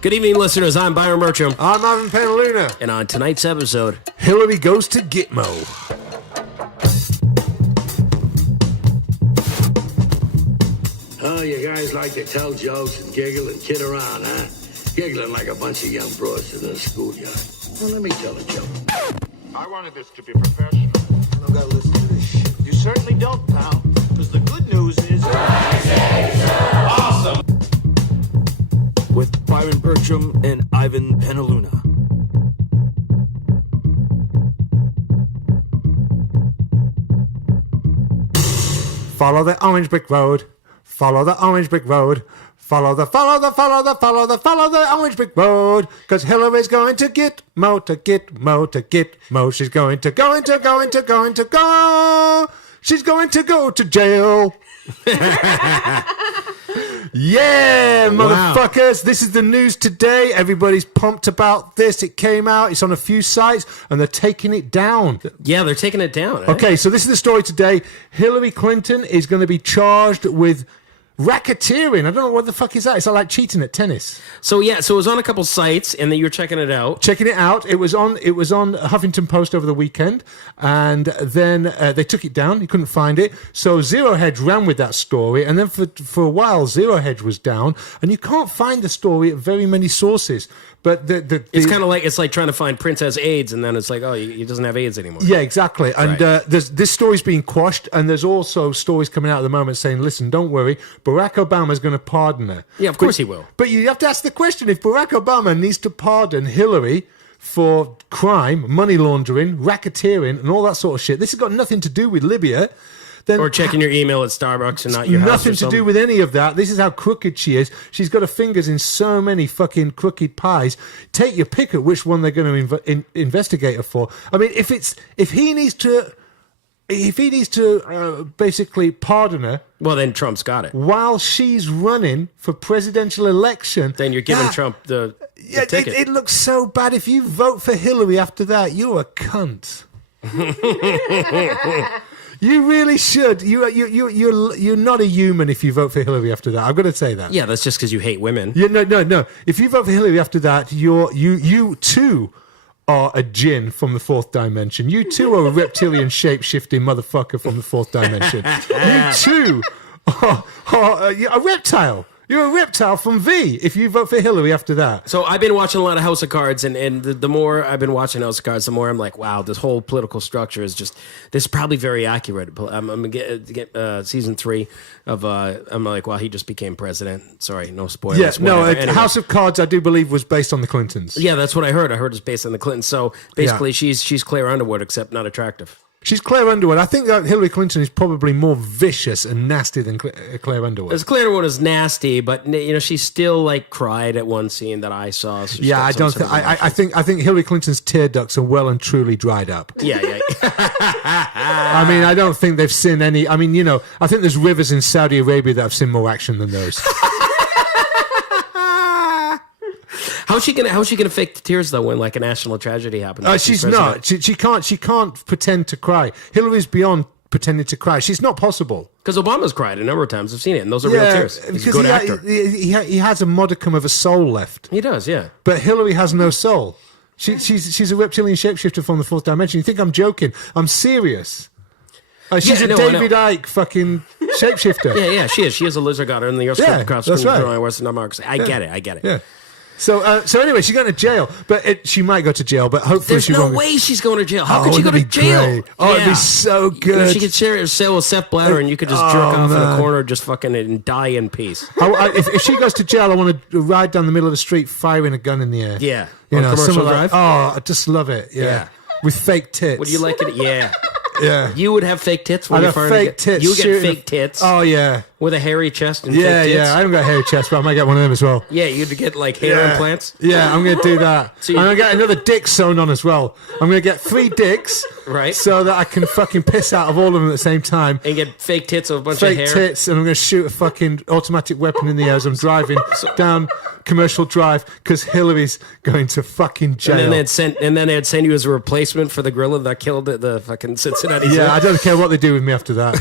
Good evening, listeners. I'm Byron Bertram. I'm Ivan Penaluna. And on tonight's episode, Hillary goes to Gitmo. Oh, you guys like to tell jokes and giggle and kid around, huh? Giggling like a bunch of young broads in a schoolyard. Well, let me tell a joke. I wanted this to be professional. I don't gotta listen to this shit. You certainly don't, pal. Because the good news is... Awesome! With Byron Bertram and Ivan Penaluna. Follow the orange brick road. Follow the orange brick road. Follow the orange brick road. Cause Hillary's going to Gitmo, to Gitmo, to Gitmo. She's going to go. She's going to go to jail. Yeah, motherfuckers. This is the news today. Everybody's pumped about this. It came out. It's on a few sites, and they're taking it down. yeah, they're taking it down. Eh? Okay, so this is the story today. Hillary Clinton is going to be charged with racketeering. I don't know what the fuck is that. It's like cheating at tennis. So it was on a couple sites, and then you were checking it out. Checking it out. It was on Huffington Post over the weekend, and then they took it down. You couldn't find it. So Zero Hedge ran with that story, and then for a while Zero Hedge was down, and you can't find the story at very many sources. But it's kind of like trying to find Princess AIDS, and then it's like, oh, he doesn't have AIDS anymore. Yeah, exactly. And Right. this story's being quashed, and there's also stories coming out at the moment saying, listen, don't worry, Barack Obama's going to pardon her. Yeah, of course he will. But you have to ask the question, if Barack Obama needs to pardon Hillary for crime, money laundering, racketeering, and all that sort of shit, this has got nothing to do with Libya. Then Or checking your email at Starbucks and not your house. Nothing to do with any of that. This is how crooked she is. She's got her fingers in so many fucking crooked pies. Take your pick at which one they're going to investigate her for. I mean, if he needs to basically pardon her, well, then Trump's got it. while she's running for presidential election, Then you're giving Trump the ticket. It looks so bad. If you vote for Hillary after that, you're a cunt. You really should. You're not a human if you vote for Hillary after that. I've got to say that. Yeah, that's just because you hate women. No. If you vote for Hillary after that, you too are a djinn from the fourth dimension. You too are a reptilian shape-shifting motherfucker from the fourth dimension. You too are a reptile. You're a reptile from V if you vote for Hillary after that. So I've been watching a lot of House of Cards, and the more I've been watching House of Cards, the more I'm like, wow, this whole political structure is just, this is probably very accurate. I'm going to get season 3 of, I'm like, wow, he just became president. Sorry, no spoilers. Yes, no, Anyway. House of Cards, I do believe, was based on the Clintons. Yeah, that's what I heard. I heard it's based on the Clintons. So basically, she's Claire Underwood, except not attractive. She's Claire Underwood. I think that Hillary Clinton is probably more vicious and nasty than Claire Underwood. As Claire Underwood is nasty, but she still like cried at one scene that I saw. So yeah, I don't. I think Hillary Clinton's tear ducts are well and truly dried up. Yeah. I mean, I don't think they've seen any. I mean, I think there's rivers in Saudi Arabia that have seen more action than those. How's she gonna fake the tears though when like a national tragedy happens? She's not. She can't pretend to cry. Hillary's beyond pretending to cry. She's not possible. Because Obama's cried a number of times. I've seen it, and those are real tears. He's a good actor. He has a modicum of a soul left. He does, yeah. But Hillary has no soul. She's a reptilian shapeshifter from the fourth dimension. You think I'm joking? I'm serious. She's a David Icke fucking shapeshifter. Yeah, she is. She is a lizard god, and the Earth's across that's right. I get it. Yeah. So anyway, she's going to jail, but she might go to jail, but hopefully There's she no won't. way she's going to jail. How could she go to jail? Great. Oh, it'd be so good. She could share with Seth Blatter, and you could just jerk off in a corner, just fucking and die in peace. If she goes to jail, I want to ride down the middle of the street firing a gun in the air. Yeah. Commercial drive? I just love it. Yeah. With fake tits. Would you like it? Yeah. Yeah. You would have fake tits when I'd you're have firing fake tits. You would get fake tits. Oh, yeah. With a hairy chest and fake tits. Yeah. I haven't got a hairy chest, but I might get one of them as well. Yeah, you'd get like hair implants. Yeah, I'm going to do that. I'm going to get another dick sewn on as well. I'm going to get 3 dicks. Right. So that I can fucking piss out of all of them at the same time. And get fake tits of a bunch of hair. Fake tits, and I'm going to shoot a fucking automatic weapon in the air as I'm driving down Commercial Drive because Hillary's going to fucking jail. And then they'd send you as a replacement for the gorilla that killed the fucking Cincinnati Zoo. Yeah, I don't care what they do with me after that.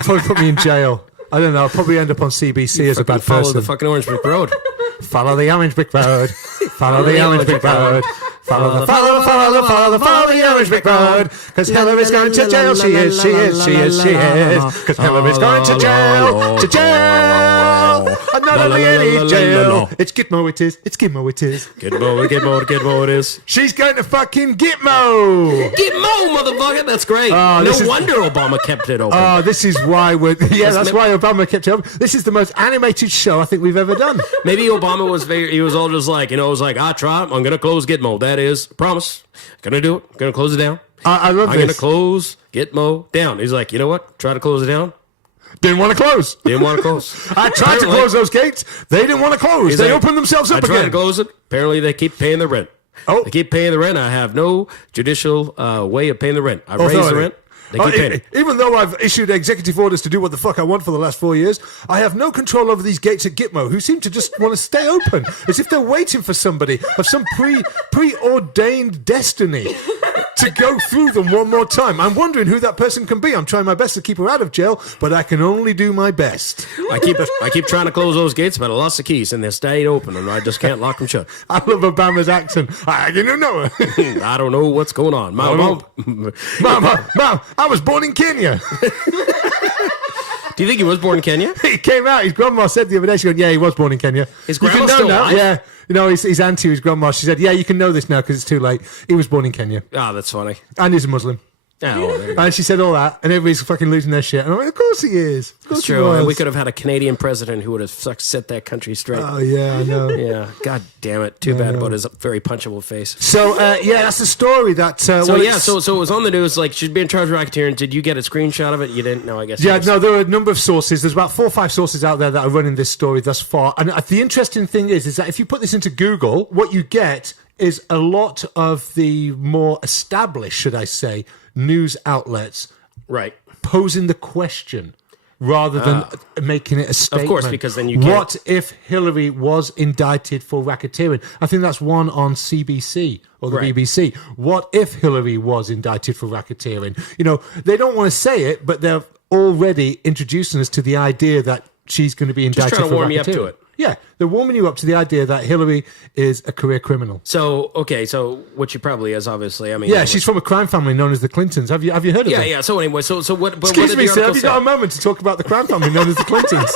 Probably put me in jail. I don't know. I'll probably end up on CBC as a bad follow person. the fucking Orange Brick Road. Follow the orange brick road. Follow the orange brick road. Follow the orange brick road. Because Hillary's going to jail. She is. Because Hillary's going to jail. And not only any jail. It's Gitmo it is. It's Gitmo it is. Gitmo it is. She's going to fucking Gitmo. Gitmo, motherfucker. That's great. No wonder Obama kept it open. Oh, this is why that's why Obama kept it open. This is the most animated show I think we've ever done. Maybe Obama was all just like, Trump, I'm going to close Gitmo. That is, promise. Going to do it. Going to close it down. I love this. I'm going to close Gitmo down. He's like, you know what? Try to close it down. Didn't want to close. I tried to close those gates. They didn't want to close. They opened themselves up again. I tried to close it. Apparently, they keep paying the rent. Oh. They keep paying the rent. I have no judicial way of paying the rent. I raised the rent. They keep paying it. Even though I've issued executive orders to do what the fuck I want for the last 4 years, I have no control over these gates at Gitmo, who seem to just want to stay open, as if they're waiting for somebody of some preordained destiny to go through them one more time. I'm wondering who that person can be. I'm trying my best to keep her out of jail, but I can only do my best. I keep trying to close those gates, but I lost the keys, and they stayed open, and I just can't lock them shut. I love Obama's accent. I didn't know. I don't know what's going on. Mom, I was born in Kenya. Do you think he was born in Kenya? He came out. His grandma said the other day, she goes, yeah, he was born in Kenya. His grandma's still alive? Yeah. You know, his auntie, his grandma, she said, yeah, you can know this now because it's too late. He was born in Kenya. Ah, that's funny. And he's a Muslim. Oh, there you go. And she said all that, and everybody's fucking losing their shit. And I'm like, of course he is. Of course it's true. He and we could have had a Canadian president who would have set that country straight. Oh, yeah, I know. Yeah. God damn it. Too bad about his very punchable face. So, that's the story that... so it was on the news, like, she'd be in charge of racketeering. Did you get a screenshot of it? You didn't? No, I guess. Yeah, no, there are a number of sources. There's about 4 or 5 sources out there that are running this story thus far. And the interesting thing is that if you put this into Google, what you get is a lot of the more established, should I say, news outlets posing the question rather than making it a statement. Of course, because then you can't... What if Hillary was indicted for racketeering? I think that's one on CBC or the BBC. What if Hillary was indicted for racketeering? You know, they don't want to say it, but they're already introducing us to the idea that she's going to be indicted for racketeering. Just trying to warm you up to it. Yeah, they're warming you up to the idea that Hillary is a career criminal. So what she probably is, obviously. I mean, yeah, she's from a crime family known as the Clintons. Have you heard of them? Yeah. So anyway, so what? Excuse me, sir. Have you got a moment to talk about the crime family known as the Clintons?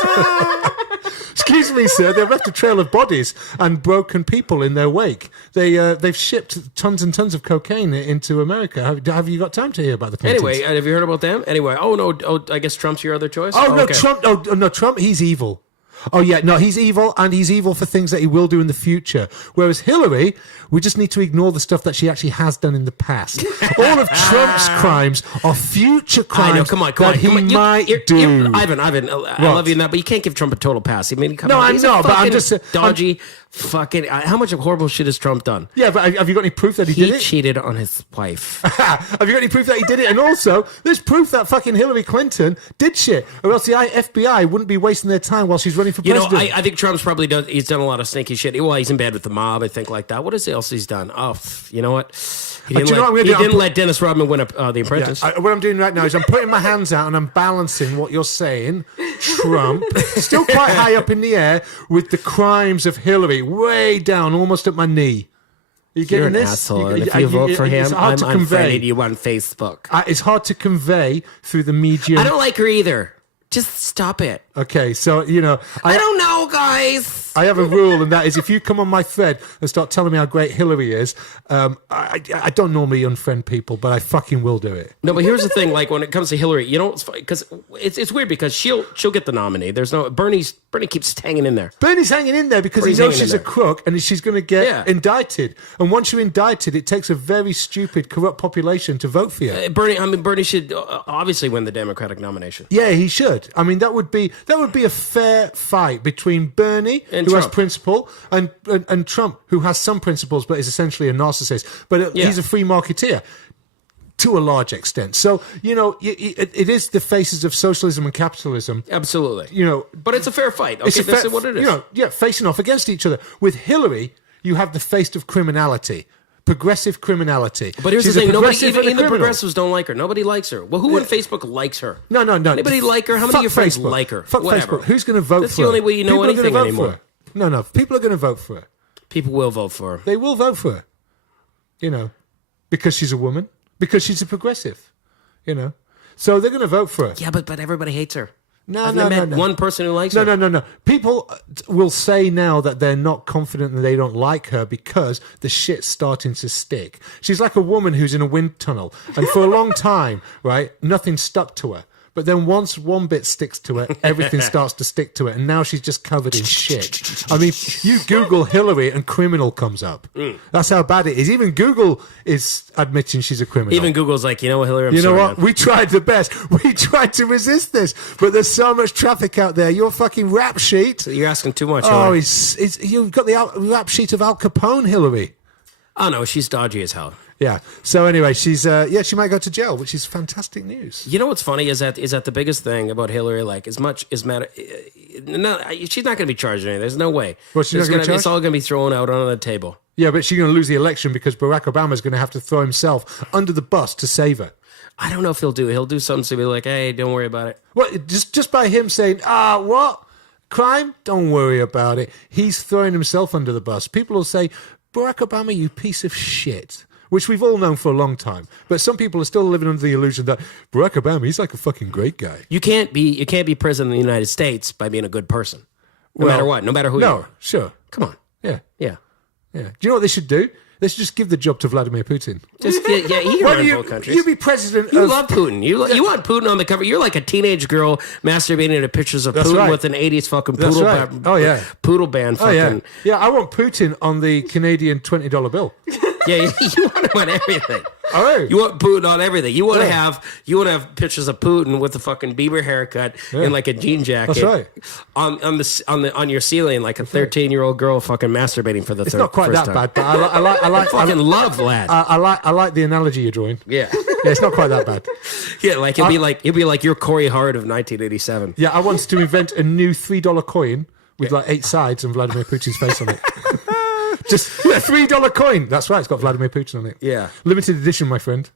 Excuse me, sir. They've left a trail of bodies and broken people in their wake. They've shipped tons and tons of cocaine into America. Have you got time to hear about the Clintons? Anyway, have you heard about them? Anyway, I guess Trump's your other choice. Oh no, Trump. Oh no, Trump. He's evil. Oh, yeah, no, he's evil, and he's evil for things that he will do in the future. Whereas Hillary, we just need to ignore the stuff that she actually has done in the past. All of Trump's crimes are future crimes. I know, come on. He might do. Ivan, I love you in that, but you can't give Trump a total pass. I mean, come on. I know, but I'm just... dodgy... Fucking, how much of horrible shit has Trump done? Yeah, but have you got any proof that he did it? He cheated on his wife. Have you got any proof that he did it? And also, there's proof that fucking Hillary Clinton did shit, or else the FBI wouldn't be wasting their time while she's running for president. You know, I think Trump's probably done. He's done a lot of sneaky shit. Well, he's in bed with the mob, I think, like that. What else he's done? Oh, you know what? He didn't let Dennis Rodman win The Apprentice. Yeah, what I'm doing right now is I'm putting my hands out and I'm balancing what you're saying. Trump, still quite high up in the air, with the crimes of Hillary way down, almost at my knee. You You're getting an this? asshole, and if you vote for him, I'm unfriending you on Facebook. It's hard to convey through the medium. I don't like her either. Just stop it. Okay, so, you know... I don't know, guys. I have a rule, and that is if you come on my thread and start telling me how great Hillary is, I don't normally unfriend people, but I fucking will do it. No, but here's the thing, like, when it comes to Hillary, you know, because it's weird, because she'll get the nominee. There's no... Bernie keeps hanging in there. Bernie's hanging in there because he knows she's a crook, and she's going to get indicted. And once you're indicted, it takes a very stupid, corrupt population to vote for you. Bernie should obviously win the Democratic nomination. Yeah, he should. I mean, that would be a fair fight between Bernie, and who Trump. has principle, and Trump, who has some principles but is essentially a narcissist. But he's a free marketeer to a large extent. So, you know, it is the faces of socialism and capitalism. Absolutely. You know, but it's a fair fight. Okay, that's what it is. You know, facing off against each other. With Hillary, you have the face of criminality. Progressive criminality. But here's the thing, even the progressives don't like her. Nobody likes her. Well, who on Facebook likes her? No. Anybody like her? How many of your friends like her? Fuck Whatever. Facebook. Who's going to vote for her? That's the only way you know anything anymore. No. People are going to vote for her. People will vote for her. They will vote for her. You know, because she's a woman, because she's a progressive. You know, so they're going to vote for her. Yeah, but everybody hates her. No. I've met one person who likes her. No. People will say now that they're not confident and they don't like her because the shit's starting to stick. She's like a woman who's in a wind tunnel, and for a long time, right, nothing stuck to her. But then once one bit sticks to it, everything starts to stick to it, and now she's just covered in shit. I mean, you Google Hillary and criminal comes up. That's how bad it is. Even Google is admitting she's a criminal. Even Google's like, you know what, Hillary, I'm you know sorry, what? man. We tried the best. We tried to resist this, but there's so much traffic out there. Your fucking rap sheet. You're asking too much. Oh, Hillary. you've got the rap sheet of Al Capone, Hillary. Oh, no, she's dodgy as hell. Yeah. So anyway, she's she might go to jail, which is fantastic news. You know what's funny is that the biggest thing about Hillary, like, she's not going to be charged or anything. There's no way. Well, she's not gonna be charged? It's all going to be thrown out on the table. Yeah, but she's going to lose the election because Barack Obama's going to have to throw himself under the bus to save her. I don't know if he'll do something to be like, hey, don't worry about it. Well, just by him saying, what? Crime? Don't worry about it. He's throwing himself under the bus. People will say, Barack Obama, you piece of shit. Which we've all known for a long time. But some people are still living under the illusion that Barack Obama, he's like a fucking great guy. You can't be president of the United States by being a good person. No matter what. No matter who you are. No, sure. Come on. Yeah. Yeah. Do you know what they should do? They should just give the job to Vladimir Putin. He can run both countries. You be president You of... love Putin. You want Putin on the cover. You're like a teenage girl masturbating to pictures of Putin right. with an 80s fucking That's poodle, right. Oh, yeah. poodle band Oh, fucking... yeah. I want Putin on the Canadian $20 bill. Yeah, you want him on everything. All right. You want Putin on everything. You want to have pictures of Putin with a fucking Bieber haircut and like a jean jacket. That's right. On your ceiling, like a 13-year-old girl fucking masturbating for the It's not quite that time. bad, but I like Fucking love lad. I like the analogy you're drawing. Yeah. Yeah, it's not quite that bad. Yeah, like he'll be like your Corey Hart of 1987. Yeah, I want to invent a new $3 coin with like 8 sides and Vladimir Putin's face on it. Just a $3 coin. That's right, it's got Vladimir Putin on it. Yeah. Limited edition, my friend.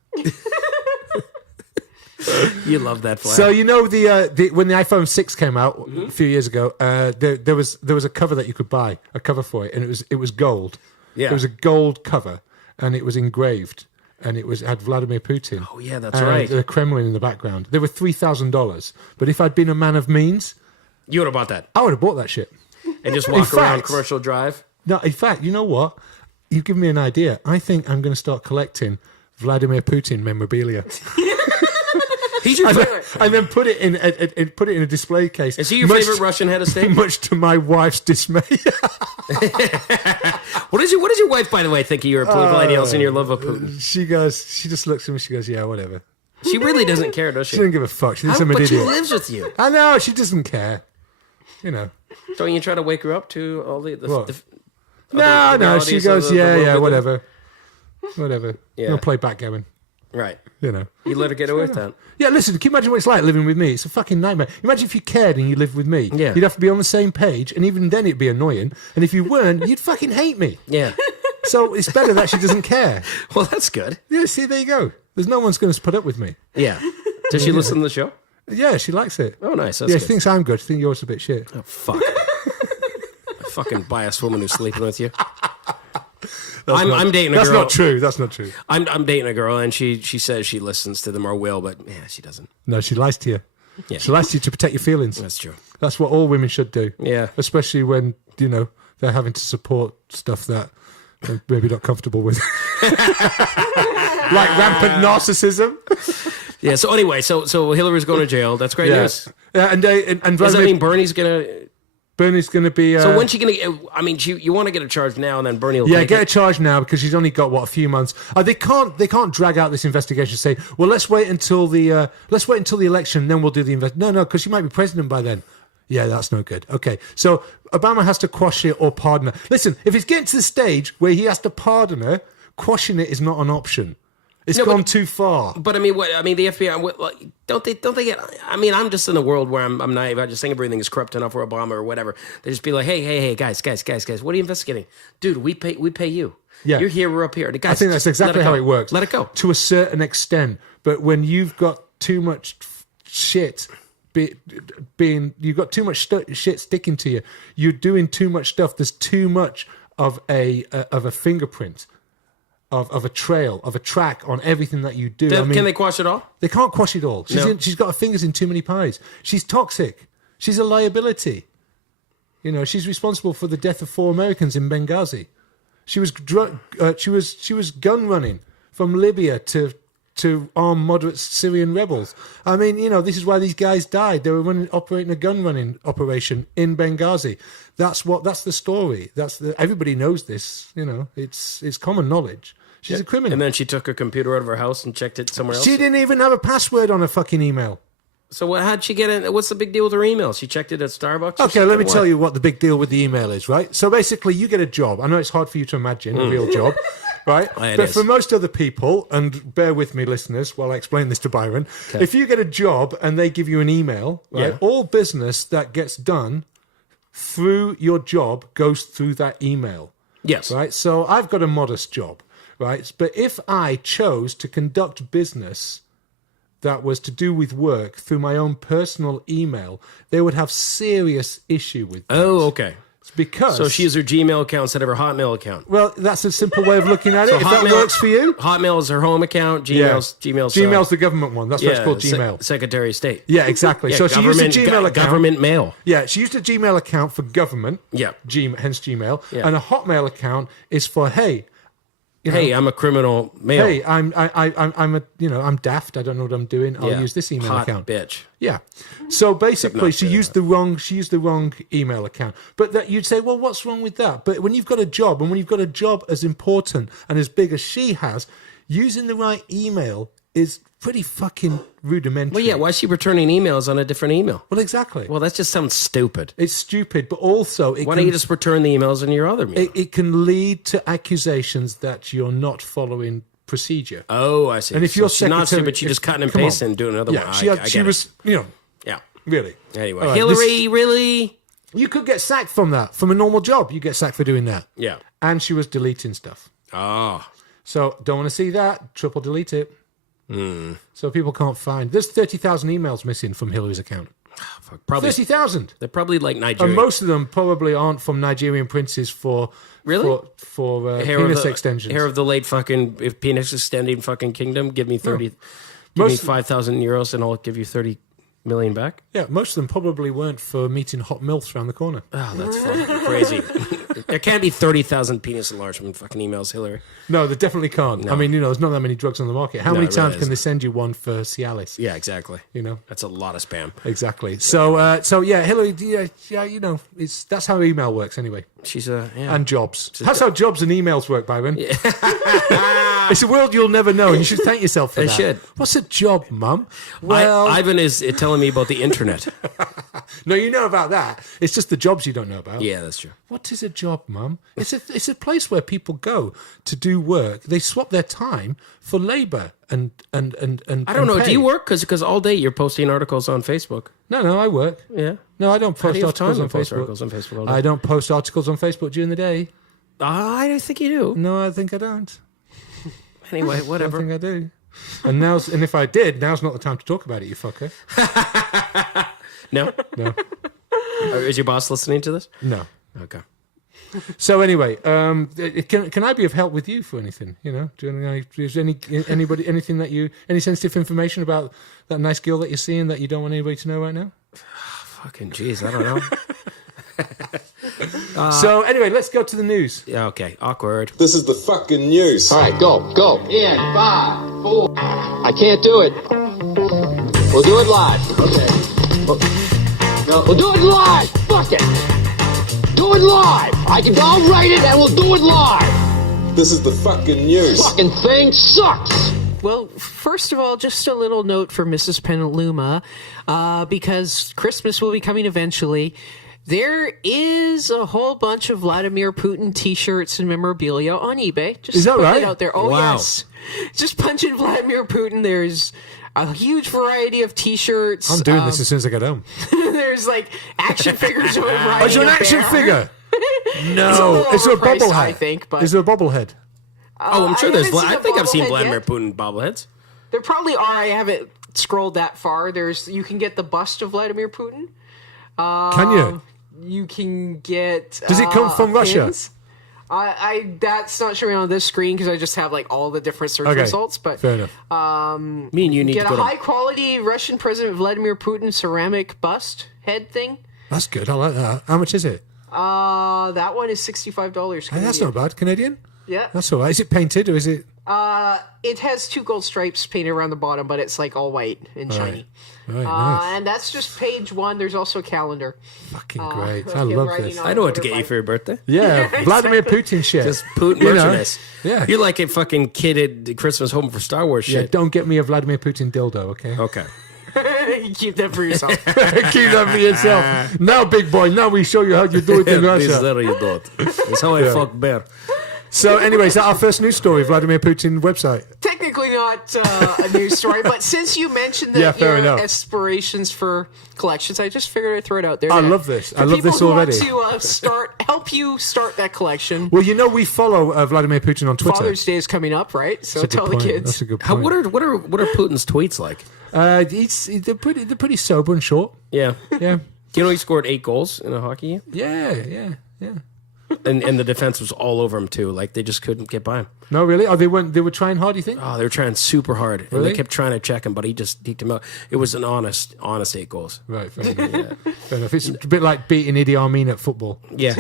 You love that flag. So you know the when the iPhone 6 came out a few years ago, there was a cover that you could buy, a cover for it, and it was gold. Yeah. It was a gold cover, and it was engraved, and it had Vladimir Putin. Oh yeah, that's and right. the Kremlin in the background. They were $3,000, but if I'd been a man of means, You would have bought that I would have bought that shit. and just walk around fact- Commercial Drive. No, in fact, you know what? You've given me an idea. I think I'm going to start collecting Vladimir Putin memorabilia. He's your favorite. And then put it in a display case. Is he your favorite Russian head of state? Much to my wife's dismay. What does your wife, by the way, think of your political ideals and your love of Putin? She just looks at me, she goes, yeah, whatever. She really doesn't care, does She she? doesn't give a fuck. She thinks I'm an But she idiot. lives with you. I know, she doesn't care. You know. Don't you try to wake her up to all the What? the No, realities she of goes, the yeah, world we live in? whatever. Whatever. Yeah. We'll play backgammon, Right. you know. You let her get away with that. Yeah, listen, can you imagine what it's like living with me? It's a fucking nightmare. Imagine if you cared and you lived with me. Yeah. You'd have to be on the same page, and even then it'd be annoying. And if you weren't, you'd fucking hate me. Yeah. So it's better that she doesn't care. Well, that's good. Yeah, see, there you go. There's no one's going to put up with me. Yeah. Does she listen to the show? Yeah, she likes it. Oh, nice. That's Yeah, good. she thinks I'm good. She thinks yours is a bit shit. Oh, fuck. A fucking biased woman who's sleeping with you. I'm dating a girl. That's not true. That's not true. I'm dating a girl, and she says she listens to them or will, but yeah, she doesn't. No, she lies to you. Yeah. She lies to you to protect your feelings. That's true. That's what all women should do. Yeah. Especially when, you know, they're having to support stuff that they're maybe not comfortable with. Like rampant narcissism. Yeah. So anyway, so Hillary's going to jail. That's great news. Yeah, and Does that Vladimir mean Bernie's gonna? Bernie's going to be... So when's she gonna? I mean, you want to get a charge now, and then Bernie will. Yeah, take get a it. charge now because she's only got a few months. They can't drag out this investigation. And say, well, let's wait until the election, then we'll do the invest. No, because she might be president by then. Yeah, that's no good. Okay, so Obama has to quash it or pardon her. Listen, if it's getting to the stage where he has to pardon her, quashing it is not an option. It's gone too far. But I mean, the FBI don't they get? I mean, I'm just in a world where I'm naive. I just think everything is corrupt enough for Obama or whatever. They just be like, hey, guys, what are you investigating, dude? We pay you. Yeah. You're here, we're up here. Guys, I think that's exactly how it works. Let it go to a certain extent. But when you've got too much shit you've got too much shit sticking to you. You're doing too much stuff. There's too much of a fingerprint, of a trail, of a track on everything that you do. Can they quash it all? They can't quash it all. She's got her fingers in too many pies. She's toxic. She's a liability. You know, she's responsible for the death of 4 Americans in Benghazi. She was gun running from Libya to arm moderate Syrian rebels. I mean, you know, this is why these guys died. They were operating a gun running operation in Benghazi. That's the story. Everybody knows this. You know, it's common knowledge. She's a criminal. And then she took her computer out of her house and checked it somewhere else. She didn't even have a password on her fucking email. So how'd she get in? What's the big deal with her email? She checked it at Starbucks? Okay, let me tell you what the big deal with the email is, right? So basically, you get a job. I know it's hard for you to imagine a real job, right? But for most other people, and bear with me, listeners, while I explain this to Byron, if you get a job and they give you an email, right, all business that gets done through your job goes through that email. Yes. Right? So I've got a modest job, right? But if I chose to conduct business that was to do with work through my own personal email, they would have serious issue with that. Oh, okay. It's because... So she has her Gmail account instead of her Hotmail account. Well, that's a simple way of looking at it. If that works for you. Hotmail is her home account. Gmail's the government one. That's why it's called Gmail. Secretary of State. Yeah, exactly. So she used a Gmail account. Government mail. Yeah, she used a Gmail account for government. Yeah. Hence Gmail. Yeah. And a Hotmail account is for, hey... I'm a criminal male. Hey, I'm daft. I don't know what I'm doing. I'll use this email account. Bitch. Yeah. So basically, she used the wrong email account. But that you'd say, well, what's wrong with that? But when you've got a job, and when you've got a job as important and as big as she has, using the right email is pretty fucking rudimentary. Well, yeah. Why is she returning emails on a different email? Well, exactly. Well, that just sounds stupid. It's stupid, but also why don't you just return the emails in your other email? It can lead to accusations that you're not following procedure. Oh, I see. And if you're she's not stupid, she just cutting and pasting and doing another one. She was, yeah, really. Anyway, right, Hillary, really? You could get sacked from that. From a normal job, you get sacked for doing that. Yeah. And she was deleting stuff. Oh. So don't want to see that. Triple delete it. So people can't find. There's 30,000 emails missing from Hillary's account. Probably 30,000. They're probably like Nigerian. And most of them probably aren't from Nigerian princes for penis extensions. Hair of the late fucking penis extending fucking kingdom. Give me 5,000 euros and I'll give you 30 million back. Yeah, most of them probably weren't for meeting hot MILFs around the corner. Oh, that's fucking crazy. There can't be 30,000 penis enlargement fucking emails, Hillary. No, there definitely can't. No. I mean, there's not that many drugs on the market. How many times can they send you one for Cialis? Yeah, exactly. That's a lot of spam. Exactly. So yeah, Hillary. Yeah, that's how email works anyway. She's and jobs. That's how jobs and emails work, Byron. Yeah. It's a world you'll never know, and you should thank yourself for that. Should. What's a job, Mum? Well, Ivan is telling me about the internet. No, you know about that. It's just the jobs you don't know about. Yeah, that's true. What is a job, Mum? It's a place where people go to do work. They swap their time for labour and I don't know. pay. Do you work? Because all day you're posting articles on Facebook. No, I work. Yeah. No, I don't post articles on post Facebook. Articles on Facebook all day? I don't post articles on Facebook during the day. I don't think you do. No, I think I don't. Anyway, whatever. I think I do. And if I did, now's not the time to talk about it, you fucker. No? No. Is your boss listening to this? No. Okay. So anyway, can I be of help with you for anything? Do you know, is anything that any sensitive information about that nice girl that you're seeing that you don't want anybody to know right now? Fucking jeez, I don't know. So anyway, let's go to the news. Yeah, okay. Awkward. This is the fucking news. All right, go. In 5, 4. I can't do it. We'll do it live. Okay. No, we'll do it live. Fuck it. Do it live. I'll write it and we'll do it live. This is the fucking news. Fucking thing sucks. Well, first of all, just a little note for Mrs. Penaluna, because Christmas will be coming eventually. There is a whole bunch of Vladimir Putin T-shirts and memorabilia on eBay. Just is that right? It out there. Oh, wow. Yes. Just punch in Vladimir Putin. There's a huge variety of T-shirts. I'm doing this as soon as I get home. There's like action figures. Oh, it's an action figure. No, it's a bobblehead. I think. But is there a bobblehead? I'm sure there's. I think I've seen Vladimir Putin bobbleheads. There probably are. I haven't scrolled that far. You can get the bust of Vladimir Putin. Can you? You can get. Does it come from Russia? pins. That's not showing on this screen because I just have like all the different search results. But fair enough. Me and you need get to go a to high quality Russian President Vladimir Putin ceramic bust head thing. That's good. I like that. How much is it? That one is $65. Hey, that's not bad. Canadian? Yeah. That's all right. Is it painted or is it? It has 2 gold stripes painted around the bottom, but it's like all white and shiny. Right, nice. And that's just page 1. There's also a calendar. Fucking great. I him love writing this. on I know what to get you for your birthday. Yeah, Vladimir Putin shit. Just Putin You know? merchandise. Yeah. You're like a fucking kid at Christmas home for Star Wars Yeah, shit. don't get me a Vladimir Putin dildo, okay? Okay. Keep that for yourself. Keep that for yourself. Now, big boy, now we show you how you do it in This is Russia. how you do it. It's how I fuck bear. So, anyway, is that our first news story, Vladimir Putin website? Technically not a news story, but since you mentioned that Yeah, fair your enough. aspirations for collections, I just figured I'd throw it out there. I that love this. I for love this people who already. Want to help you start that collection. Well, you know, we follow Vladimir Putin on Twitter. Father's Day is coming up, right? So That's a good tell the point. kids. That's a good How, point. what are Putin's tweets like? They're pretty sober and short. Yeah. Yeah. Do you know he scored 8 goals in a hockey game? Yeah. And the defense was all over him too. Like they just couldn't get by him. No, really? Oh, they were trying hard, you think? Oh, they were trying super hard, and Really? they kept trying to check him, but he just deked him out. It was an honest 8 goals. Right, fair enough. Fair enough. It's a bit like beating Idi Amin at football. Yeah,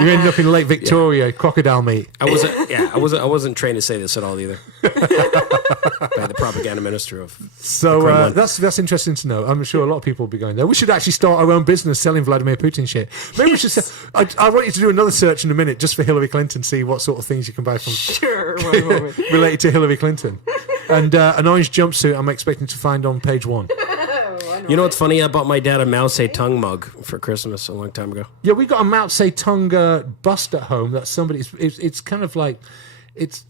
You ended up in Lake Victoria, crocodile meat. I wasn't trained to say this at all either. By the propaganda minister of. So Kremlin. that's interesting to know. I'm sure a lot of people will be going there. We should actually start our own business selling Vladimir Putin shit. Maybe we should. I want you to do another search in a minute just for Hillary Clinton, see what sort of things you can buy from Sure. One moment. related to Hillary Clinton. And an orange jumpsuit I'm expecting to find on page 1. You know what's funny? I bought my dad a Mao Zedong mug for Christmas a long time ago. Yeah, we got a Mao Zedong bust at home that somebody. It's kind of like it's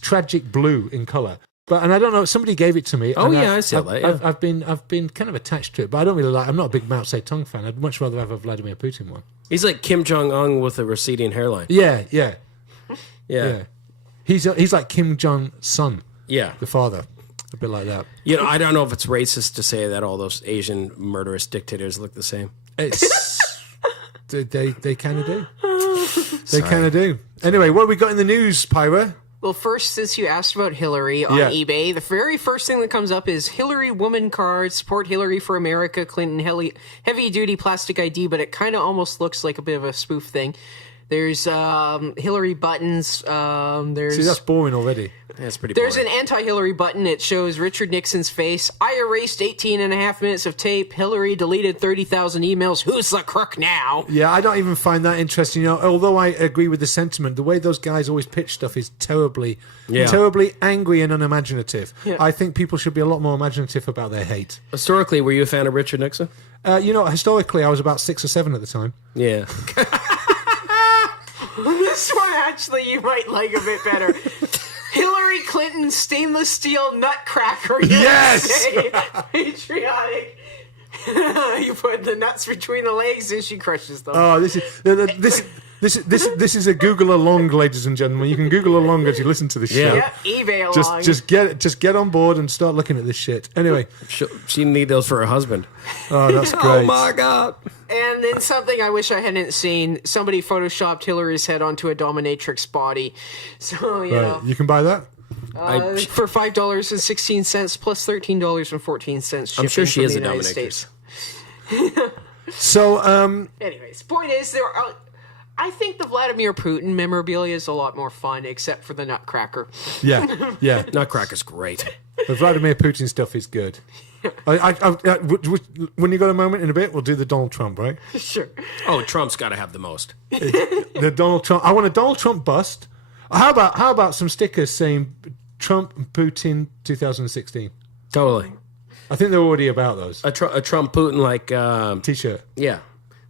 tragic blue in color. And I don't know. Somebody gave it to me. Oh, and yeah, I saw that, yeah. I've been kind of attached to it, but I don't really like. I'm not a big Mao Zedong fan. I'd much rather have a Vladimir Putin one. He's like Kim Jong Un with a receding hairline. Yeah. Yeah. He's like Kim Jong Sun, Yeah. the father, a bit like that. You know, I don't know if it's racist to say that all those Asian murderous dictators look the same. It's they kind of do. They kind of do. Anyway, what have we got in the news, Pyra? Well, first, since you asked about Hillary on Yeah. eBay, the very first thing that comes up is Hillary woman card, support Hillary for America, Clinton heavy-duty plastic ID, but it kind of almost looks like a bit of a spoof thing. There's Hillary buttons. There's See, that's boring already. That's pretty There's boring. an anti-Hillary button. It shows Richard Nixon's face. I erased 18 and a half minutes of tape. Hillary deleted 30,000 emails. Who's the crook now? Yeah, I don't even find that interesting. You know, although I agree with the sentiment, the way those guys always pitch stuff is terribly angry and unimaginative. Yeah. I think people should be a lot more imaginative about their hate. Historically, were you a fan of Richard Nixon? You know, historically, I was about 6 or 7 at the time. Yeah. This one, actually, you might like a bit better. Hillary Clinton stainless steel nutcracker. Yes! Patriotic. You put the nuts between the legs and she crushes them. Oh, this is a Google along, ladies and gentlemen. You can Google along as you listen to this show. Yeah, eBay along. Just get on board and start looking at this shit. Anyway, She need those for her husband. oh, that's great. Oh my God. And then something I wish I hadn't seen. Somebody photoshopped Hillary's head onto a dominatrix body. So, you know. Right, you can buy that. For $5.16 plus $13.14. I'm sure she is a United dominatrix. States. So, Anyways, point is, I think the Vladimir Putin memorabilia is a lot more fun, except for the Nutcracker. yeah. Nutcracker's great. The Vladimir Putin stuff is good. When you got a moment in a bit, we'll do the Donald Trump, right? Sure. Oh, Trump's got to have the most. The Donald Trump. I want a Donald Trump bust. How about some stickers saying Trump and Putin 2016? Totally. I think they're already about those. A Trump Putin T-shirt. yeah,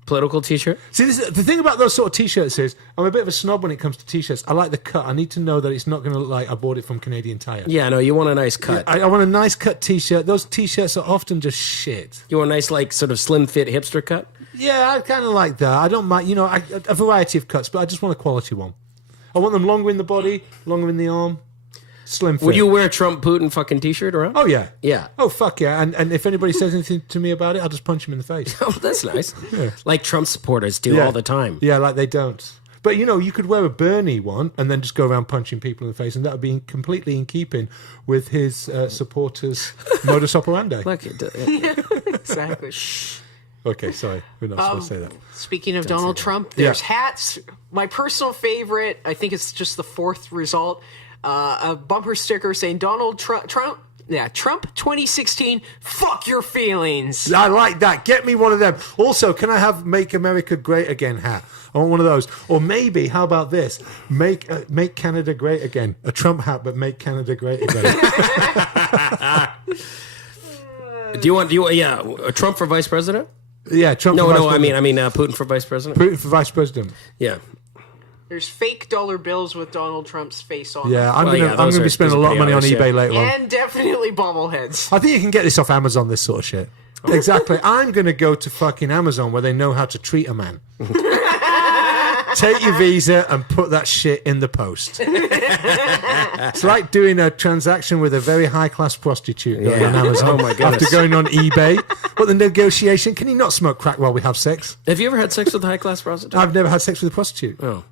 political T-shirt. See, the thing about those sort of T-shirts is I'm a bit of a snob when it comes to T-shirts. I like the cut. I need to know that it's not going to look like I bought it from Canadian Tire. Yeah, no, you want a nice cut. I want a nice cut T-shirt. Those T-shirts are often just shit. You want a nice, like, sort of slim fit hipster cut. Yeah, I kind of like that. I don't mind, a variety of cuts, but I just want a quality one. I want them longer in the body, longer in the arm. slim fit. Would you wear a Trump Putin fucking T-shirt around? Oh yeah, Yeah. Oh fuck yeah! And if anybody says anything to me about it, I'll just punch him in the face. Oh, that's nice. Like Trump supporters do all the time. Yeah, like they don't. But you could wear a Bernie one and then just go around punching people in the face, and that would be completely in keeping with his supporters' modus operandi. Like Exactly. Okay, sorry, we're not supposed to say that. Speaking of Donald Trump, there's Yeah. hats. My personal favorite, I think it's just the fourth result, a bumper sticker saying Donald Trump 2016, fuck your feelings. I like that. Get me one of them. Also, can I have "Make America Great Again" hat? I want one of those. Or maybe, how about this? Make Canada Great Again. A Trump hat, but make Canada great again. Do you want a Trump for vice president? Yeah, Trump. No, for vice no. president. I mean Putin for vice president. Putin for vice president. Yeah. There's fake dollar bills with Donald Trump's face on Yeah, I'm Well, gonna yeah, those be are- spending a those are lot of money on pretty eBay obvious, later on. them. And definitely bobbleheads. I think you can get this off Amazon. This sort of shit. Exactly. I'm gonna go to fucking Amazon where they know how to treat a man. Take your Visa and put that shit in the post. It's like doing a transaction with a very high-class prostitute going on Amazon. Oh, my goodness. After going on eBay. But the negotiation, can you not smoke crack while we have sex? Have you ever had sex with a high class prostitute? I've never had sex with a prostitute. Oh.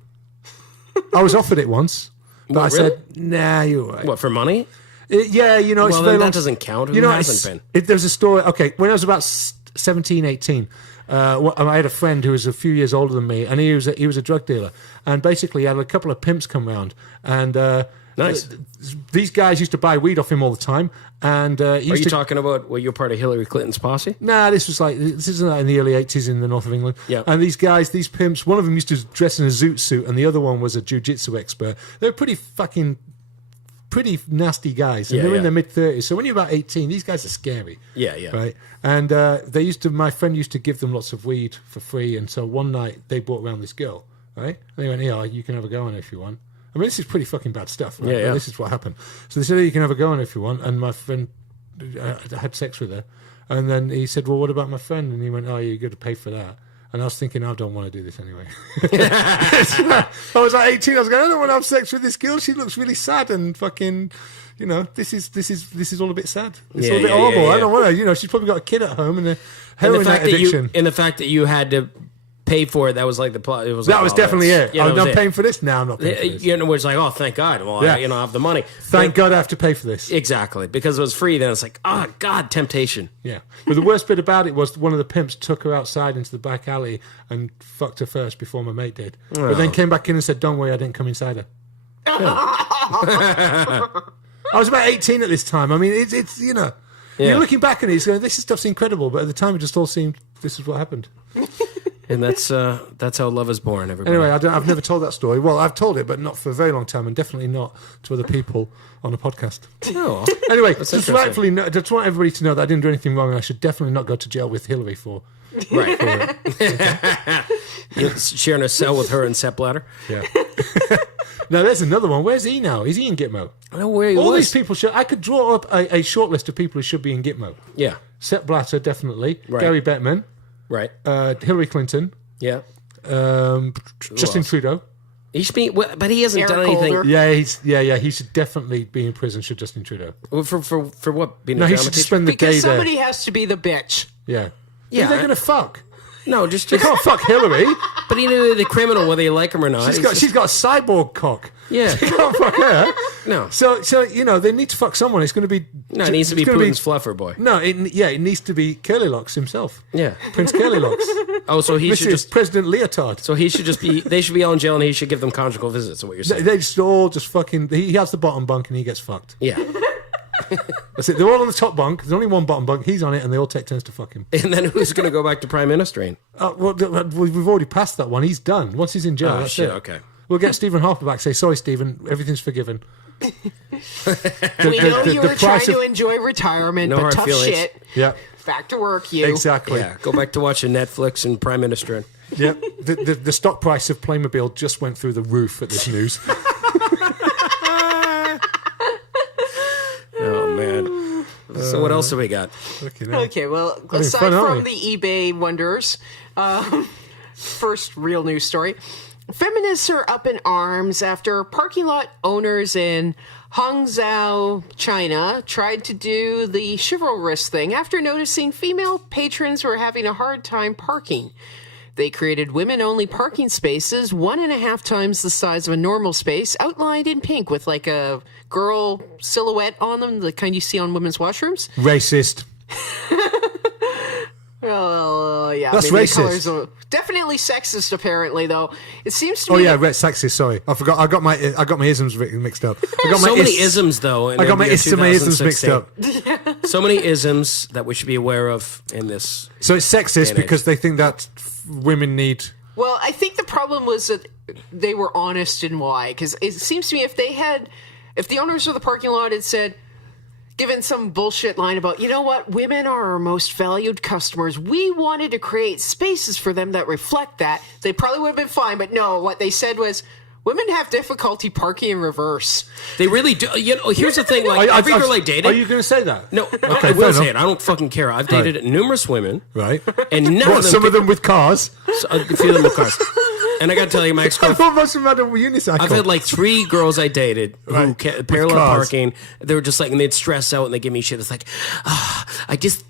I was offered it once, but What, I really? said, nah, you're right. What, for money? Yeah, it's Well, very then long. that doesn't count. Who It's- hasn't been? There's a story. Okay, when I was about 17, 18, I had a friend who was a few years older than me, and he was a drug dealer. And basically, he had a couple of pimps come round, and Nice. these guys used to buy weed off him all the time. And Are you talking about, you're part of Hillary Clinton's posse? Nah, this is in the early 80s in the north of England. Yeah. And these guys, these pimps, one of them used to dress in a zoot suit, and the other one was a jiu-jitsu expert. They were pretty nasty guys, and Yeah, they were in yeah. their mid-30s. So when you're about 18, these guys are scary. Yeah, yeah. Right? And my friend used to give them lots of weed for free, and so one night they brought around this girl, right? And they went, "Yeah, you can have a go on it if you want." I mean, this is pretty fucking bad stuff, right? Yeah, yeah. But this is what happened. So they said, "Oh, you can have a go on it if you want," and my friend had sex with her. And then he said, "Well, what about my friend?" And he went, "Oh, you're going to pay for that." And I was thinking, I don't want to do this anyway. I was like 18. I was going, I don't want to have sex with this girl. She looks really sad and fucking, this is all a bit sad. It's all a bit horrible. yeah. I don't want to. She's probably got a kid at home and a And heroin addiction. the fact that you had to pay for it, that was like the plot. It was That was definitely it. Yeah, that was I'm it. paying for this? No, I'm not paying for this. It's like, oh, thank God. Well, Yeah. I have the money. Thank God I have to pay for this. Exactly. Because it was free, then it's like, oh, God, temptation. Yeah. But the worst bit about it was one of the pimps took her outside into the back alley and fucked her first before my mate did. But then came back in and said, "Don't worry, I didn't come inside her." I was about 18 at this time. I mean, it's Yeah. you're looking back at it, it's going, this stuff's incredible. But at the time, it just all seemed, this is what happened. And that's how love is born, everybody. Anyway, I've never told that story. Well, I've told it, but not for a very long time, and definitely not to other people on a podcast. Oh. Anyway, That's just interesting. just want everybody to know that I didn't do anything wrong, and I should definitely not go to jail with Hillary for. Right. You're sharing a cell with her and Sepp Blatter. Yeah. Now there's another one. Where's he now? Is he in Gitmo? I don't know where he All was. these people should. I could draw up a short list of people who should be in Gitmo. Yeah. Sepp Blatter, definitely. Right. Gary Bettman, Right. Hillary Clinton, Yeah. Justin else? Trudeau. He should be, but he hasn't Eric done anything. Holder. Yeah, he should definitely be in prison. Should Justin Trudeau? For what? Being No, a he drama should teacher? spend the Because day there. somebody has to be the bitch. Yeah. Yeah, Who are they I- going to fuck? No, just They can't fuck Hillary. But he knew the criminal, whether you like him or not. She's got a cyborg cock. Yeah. They can't fuck her. No. So they need to fuck someone. It's going to be. No, it needs to be it's gonna Putin's fluffer boy. No, it needs to be Curly Locks himself. Yeah. Prince Curly Locks. Oh, so he should Mrs. just. President Leotard. So he should just be. They should be all in jail, and he should give them conjugal visits. Is what you're saying? They just all just fucking. He has the bottom bunk and he gets fucked. Yeah. That's it. They're all on the top bunk. There's only one bottom bunk. He's on it, and they all take turns to fuck him. And then who's going to go back to prime ministering? We've already passed that one. He's done. Once he's in jail, Oh, that's shit, it. okay. We'll get Stephen Harper back. Say sorry, Stephen. Everything's forgiven. We know you were trying price to of- enjoy retirement, No but hard tough feelings. shit. Yeah, Back to work, you. exactly. Yeah. Go back to watching Netflix and prime ministering. Yep. The stock price of Playmobil just went through the roof at this news. Oh man. So what else have we got? Okay, well, Having aside fun, aren't from the eBay wonders, first real news story. Feminists are up in arms after parking lot owners in Hangzhou, China, tried to do the chivalrous thing after noticing female patrons were having a hard time parking. They created women-only parking spaces 1.5 times the size of a normal space, outlined in pink with like a girl silhouette on them, the kind you see on women's washrooms. Racist. Well, yeah. That's maybe racist. colors are definitely sexist, apparently, though. It seems to me... Oh yeah, sexist. Sorry, I forgot. I got my isms mixed up. I got my So many isms, though. In I got my the year isms mixed 2016. up. So many isms that we should be aware of in this. So it's sexist Day and because they think that women need. Well, I think the problem was that they were honest in why. Because it seems to me if the owners of the parking lot had said, given some bullshit line about, you know what, women are our most valued customers, we wanted to create spaces for them that reflect that, they probably would have been fine. But no, what they said was, women have difficulty parking in reverse. They really do. You know, here's the thing. Like, every girl I dated. Are you going to say that? No, Okay, I will fair say enough. it. I don't fucking care. I've dated numerous women, Right. and none What? of them. Some of them with cars. A few of them with cars. And I got to tell you, my I ex-girlfriend. thought most of them had a unicycle. I've had like 3 girls I dated who Right. parallel cars. parking. They were just like, and they'd stress out and they give me shit. It's like, I just,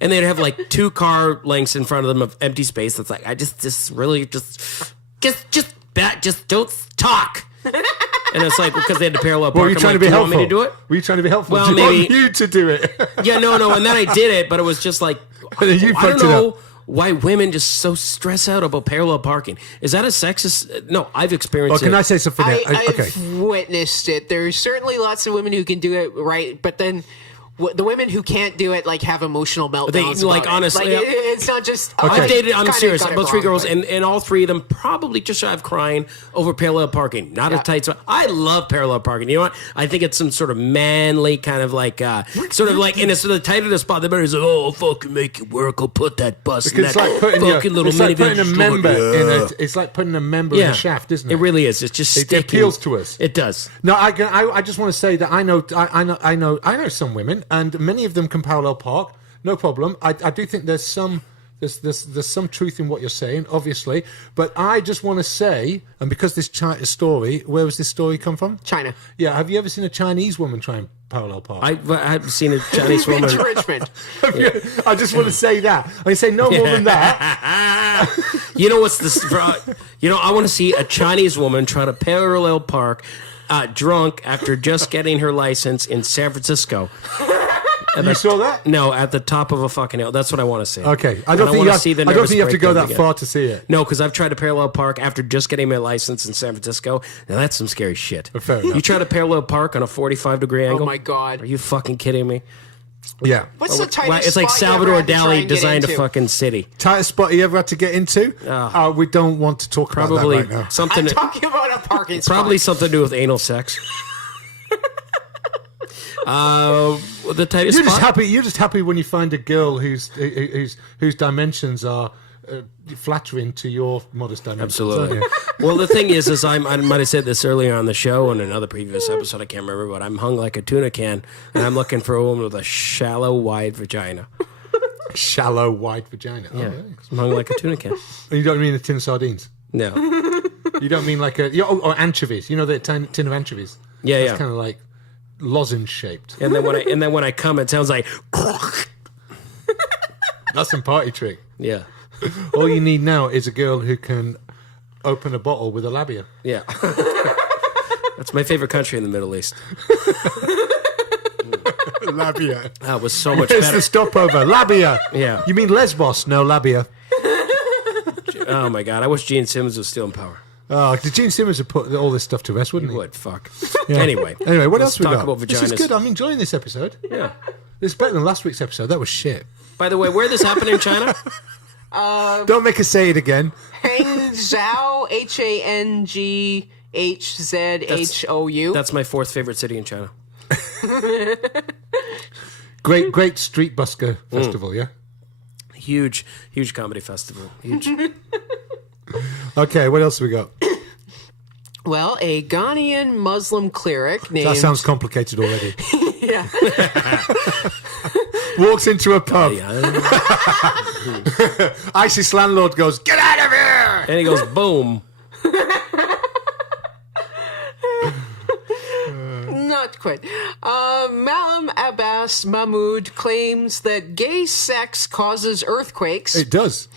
and they'd have like 2 car lengths in front of them of empty space. It's like, I just really just don't talk. And it's like, because they had to parallel park. Were you I'm trying like, to be do you helpful? want me to do it? Were you trying to be helpful? Well, Do you maybe- want you to do it? Yeah, no. And then I did it, but it was just like, And then you I don't fucked it know up. why women just so stress out about parallel parking. Is that a sexist? No, I've experienced Or can it. I say something? Okay. I've witnessed it. There's certainly lots of women who can do it right, but then the women who can't do it like have emotional meltdowns. like, about it. honestly, Like, it's not just. Okay. I've dated, I'm kinda serious, got it about 3 wrong, girls, but- and all 3 of them probably just shy of crying over parallel parking. Not a tight spot. I love parallel parking. You know what? I think it's some sort of manly kind of like, sort of like, and it's the tighter the spot, the better. It's like, oh, I'll fucking make it work. I'll put that bus in Because that it's like putting, fucking little it's like minivan. putting a member in a. It's like putting a member in a shaft, isn't it? It really is. It's just It sticking. appeals to us. It does. No, I just want to say that I know some women, and many of them can parallel park, no problem. I do think there's some truth in what you're saying, obviously, but I just want to say, and because this story, where was this story come from? China. Yeah, have you ever seen a Chinese woman try and parallel park? I've seen a Chinese woman. To Richmond. I just want to say that. I say no more than that. You know what's this? You know, I want to see a Chinese woman try to parallel park drunk after just getting her license in San Francisco. You saw that? No, at the top of a fucking hill. That's what I want to see. Okay, I And don't think wanna see the I don't nervous think you have to go breakdown that again. far to see it. No, because I've tried to parallel park after just getting my license in San Francisco. Now that's some scary shit. Fair enough. You try to parallel park on a 45-degree angle? Oh my God. Are you fucking kidding me? Yeah. What's the tightest Wow, it's like spot you ever Salvador had to try Dali and get designed a into? fucking city. Tightest spot you ever had to get into? We don't want to talk Probably about that right now. something. I'm talking about a parking spot. Probably something to do with anal sex. The tightest You're just spot? happy. You're just happy when you find a girl whose dimensions are flattering to your modest dimensions. aren't Absolutely. you? Well, the thing is I might have said this earlier on the show in another previous episode. I can't remember, but I'm hung like a tuna can, and I'm looking for a woman with a shallow, wide vagina. Shallow, wide vagina. Oh, Yeah, really? I'm hung like a tuna can. You don't mean a tin of sardines. No. You don't mean like or anchovies. You know the tin of anchovies. Yeah, That's yeah. kind of like lozenge shaped. And then when I come, it sounds like. That's some party trick. Yeah. All you need now is a girl who can open a bottle with a labia. Yeah. That's my favorite country in the Middle East. Labia. That was so much Where's better. the stopover? Labia. Yeah. You mean Lesbos? No, labia. Oh my God! I wish Gene Simmons was still in power. Oh, the Gene Simmons would put all this stuff to rest, wouldn't he? What? Fuck. Yeah. Anyway, what let's else we talk got? about This is vaginas. good. I'm enjoying this episode. Yeah. This is better than last week's episode. That was shit. By the way, where this happened in China? Don't make us say it again. Hangzhou, Hanghzhou. That's my 4th favorite city in China. Great street busker festival, yeah? Huge comedy festival. Huge. Okay, what else we got? Well, a Ghanaian Muslim cleric named... That sounds complicated already. Yeah. walks into a pub. Yeah. ISIS landlord goes, "Get out of here!" And he goes, boom. Not quite. Malam Abbas Mahmoud claims that gay sex causes earthquakes It does.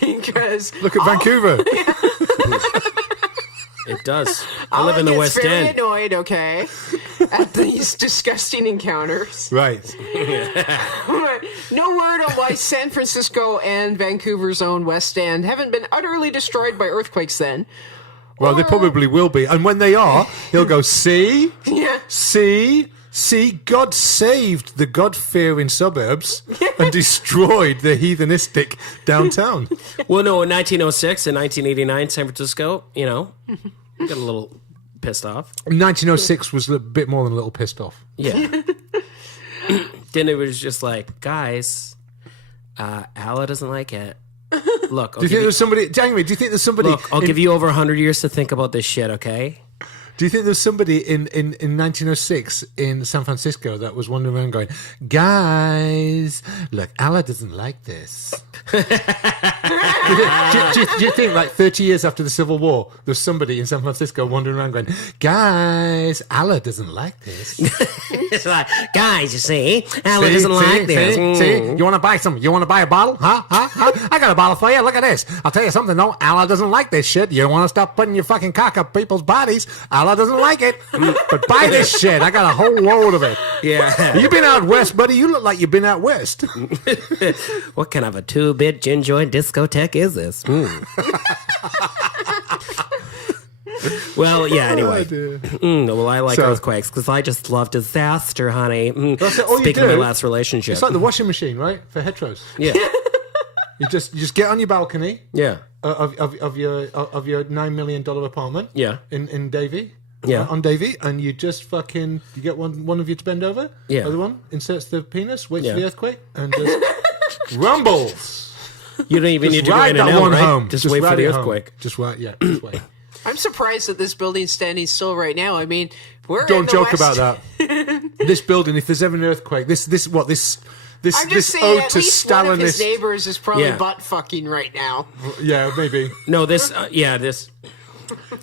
because Look at Vancouver. It does. I live in the West very End. annoyed, okay, at these disgusting encounters. Right. No word on why San Francisco and Vancouver's own West End haven't been utterly destroyed by earthquakes then. Well, they probably will be. And when they are, he'll go, see? Yeah. See, God saved the God-fearing suburbs and destroyed the heathenistic downtown. Well, no, in 1906 and 1989, San Francisco, got a little pissed off. 1906 was a bit more than a little pissed off. Yeah. Then it was just like, guys, Allah doesn't like it. Look, Do you think there's somebody... January, do you think there's somebody... Look, I'll give you over 100 years to think about this shit, okay? Do you think there's somebody in 1906 in San Francisco that was wandering around going, guys, look, Allah doesn't like this? do you think, like, 30 years after the Civil War, there's somebody in San Francisco wandering around going, guys, Allah doesn't like this? It's like, guys, you see, Allah doesn't like this. See? You want to buy some? You want to buy a bottle? Huh? I got a bottle for you. Look at this. I'll tell you something, though. Allah doesn't like this shit. You want to stop putting your fucking cock up people's bodies. Allah doesn't like it. But buy this shit. I got a whole load of it. Yeah. You been out west, buddy? You look like you've been out west. What kind of a 2-bit gin joint discotheque is this? Well, yeah, anyway. Well, I like earthquakes because I just love disaster, honey. That's it. All you Speaking of do, my last relationship. It's like the washing machine, right? For heteros. Yeah. You just get on your balcony Yeah. of your $9 million apartment. Yeah. In Davie. Yeah. On Davie, and you just fucking you get one of you to bend over. Yeah. Other one inserts the penis, waits Yeah. for the earthquake, and just rumbles. You don't even need to go ride in and that out, one right? home. Just wait for ride the it home. earthquake. Just wait. Yeah. Just wait. I'm surprised that this building's standing still right now. I mean, we're in Don't the joke West. about that. This building, if there's ever an earthquake, this I'm just this saying, ode at to least one of his Stalinist. neighbors is probably Yeah. butt fucking right now. Yeah, maybe. No, this,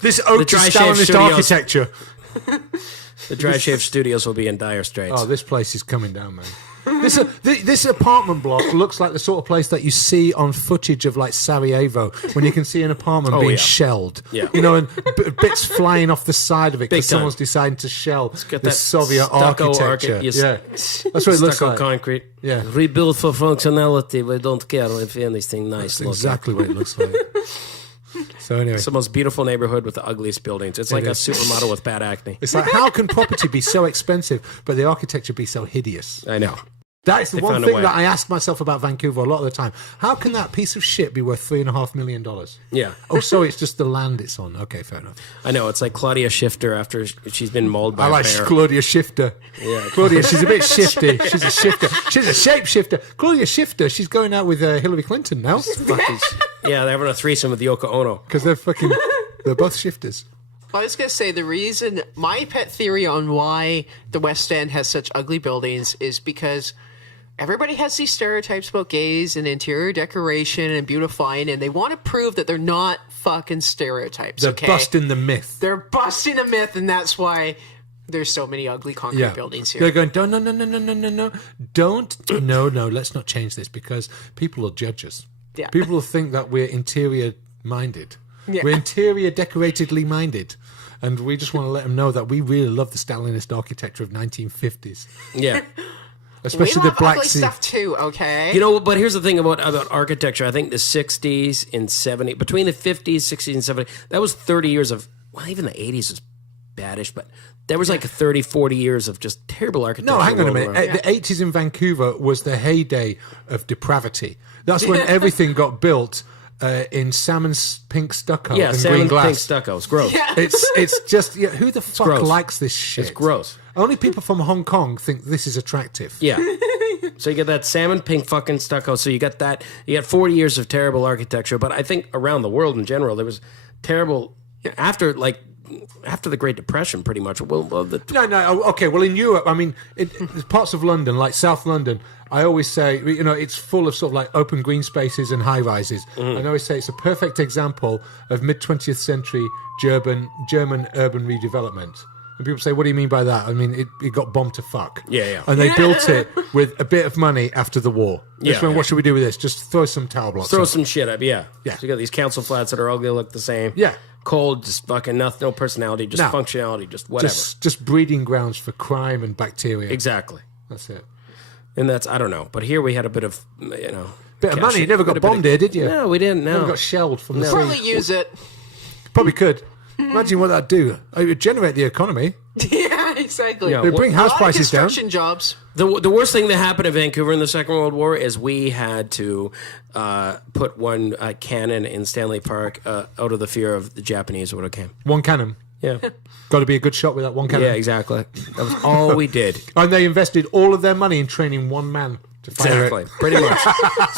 This ode to Dry Shave Stalinist Studios. architecture. the Dry Shave Studios will be in dire straits. Oh, this place is coming down, man. This apartment block looks like the sort of place that you see on footage of like Sarajevo when you can see an apartment being yeah. shelled. Yeah. And bits flying off the side of it Big because time. someone's deciding to shell got the that Soviet stucco architecture. Yeah, that's what it looks Stucco like. concrete. Yeah. Rebuilt for functionality. We don't care if anything nice That's looks. exactly what it looks like. So anyway, It's the most beautiful neighborhood with the ugliest buildings. It's like a is. supermodel with bad acne. it's like, how can property be so expensive but the architecture be so hideous? I know. That's the They one found a thing way. that I ask myself about Vancouver a lot of the time. How can that piece of shit be worth $3.5 million? Yeah. Oh, sorry, it's just the land it's on. Okay, fair enough. I know. It's like Claudia Schifter after she's been mauled by I a like bear. Claudia Schifter. Yeah. Claudia, she's a bit shifty. She's a shifter. She's a shapeshifter. Claudia Schifter, she's going out with Hillary Clinton now Yeah, they're having a threesome with Yoko Ono. because they're both shifters. I was going to say the reason, my pet theory on why the West End has such ugly buildings is because everybody has these stereotypes about gays and interior decoration and beautifying, and they want to prove that they're not fucking stereotypes. They're okay? busting the myth. They're busting a myth, and that's why there's so many ugly concrete buildings here. They're going, no, let's not change this because people will judge us. Yeah. People will think that we're interior minded. Yeah. We're interior decoratedly minded. And we just want to let them know that we really love the Stalinist architecture of 1950s. Yeah. Especially we the love Black ugly Sea. stuff too, okay? You know, but here's the thing about architecture. I think the 60s and 70s, between the 50s, 60s, and 70s, that was 30 years of, well, even the 80s was baddish, but there was like 30, 40 years of just terrible architecture. No, hang on a rolled minute. around. The 80s in Vancouver was the heyday of depravity. That's when everything got built in salmon pink stucco Yeah, and salmon green glass. pink stucco. It's gross. It's just who the fuck gross. likes this shit? It's gross. Only people from Hong Kong think this is attractive. Yeah. So you get that salmon pink fucking stucco. So you got that. You got 40 years of terrible architecture. But I think around the world in general, there was terrible after the Great Depression, pretty much. Well, No. Okay. Well, in Europe, I mean, parts of London, like South London, I always say, it's full of sort of like open green spaces and high rises. And I always say it's a perfect example of mid-20th century German urban redevelopment. And people say, what do you mean by that? I mean, it got bombed to fuck. Yeah. And they built it with a bit of money after the war. Yeah. What should we do with this? Just throw some tower blocks Throw up. some shit up, yeah. Yeah. So you got these council flats that are ugly, look the same. Yeah. Cold, just fucking nothing, no personality, just functionality, just whatever. Just breeding grounds for crime and bacteria. Exactly. That's it. And that's, I don't know. But here we had a bit of, Bit of money. You never got bombed here, did you? No, we didn't, no. Never got shelled from the sea. Probably use it. Probably could. Imagine what that'd do. It would generate the economy. Yeah, exactly. Yeah. It would bring house a lot prices of down. construction jobs. The worst thing that happened in Vancouver in the Second World War is we had to put one cannon in Stanley Park out of the fear of the Japanese would have came. One cannon. Yeah. Got to be a good shot with that one cannon. Yeah, exactly. That was all we did. And they invested all of their money in training one man to fire Exactly. it. Pretty much.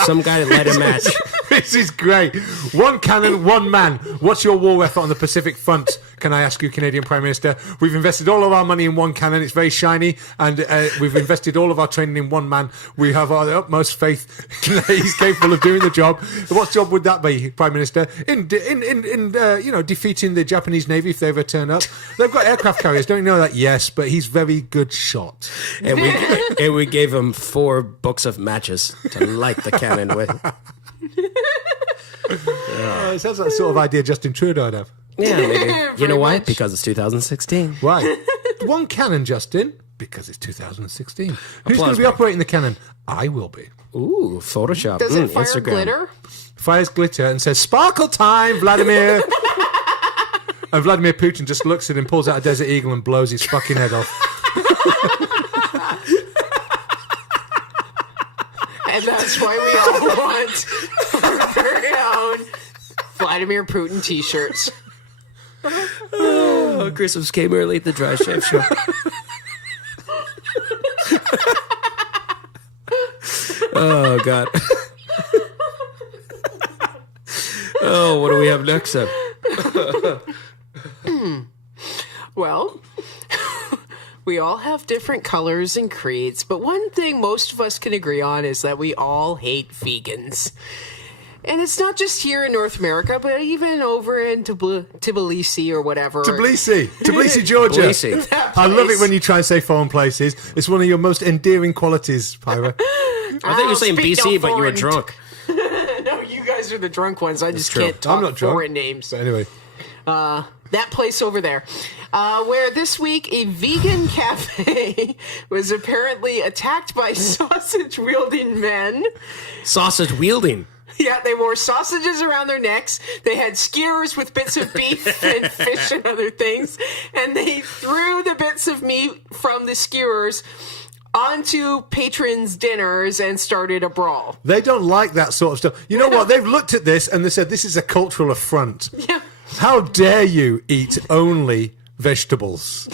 Some guy led a match. This is great. One cannon, one man. What's your war effort on the Pacific Front? Can I ask you, Canadian Prime Minister? We've invested all of our money in one cannon. It's very shiny. And we've invested all of our training in one man. We have our utmost faith that he's capable of doing the job. What job would that be, Prime Minister? In defeating the Japanese Navy if they ever turn up. They've got aircraft carriers. Don't you know that? Yes, but he's very good shot. And we gave him 4 books of matches to light the cannon with. It sounds like the sort of idea Justin Trudeau would have. Yeah, maybe. You know why? much. Because it's 2016. Right. One cannon, Justin, because it's 2016. Who's going Applause to be break. operating the cannon? I will be. Ooh, Photoshop. Does it fire Instagram. glitter? Fires glitter and says, "Sparkle time, Vladimir." And Vladimir Putin just looks at him, pulls out a Desert Eagle and blows his fucking head off. And that's why we all want our very own Vladimir Putin t-shirts. Oh, Christmas came early at the Dry Shave Show. Oh, God. Oh, what do we have next then? Well, we all have different colors and creeds, but one thing most of us can agree on is that we all hate vegans. And it's not just here in North America, but even over in Tbilisi or whatever. Tbilisi, Georgia. Tbilisi. I love it when you try and say foreign places. It's one of your most endearing qualities, Pyra. I thought you were saying speak BC, no but you were foreign. drunk. No, you guys are the drunk ones. I just true. can't talk I'm not drunk. foreign names. But anyway. That place over there, where this week a vegan cafe was apparently attacked by sausage-wielding men. Sausage wielding. Yeah, they wore sausages around their necks. They had skewers with bits of beef and fish and other things. And they threw the bits of meat from the skewers onto patrons' dinners and started a brawl. They don't like that sort of stuff. You know what? They've looked at this and they said, this is a cultural affront. Yeah. How dare you eat only vegetables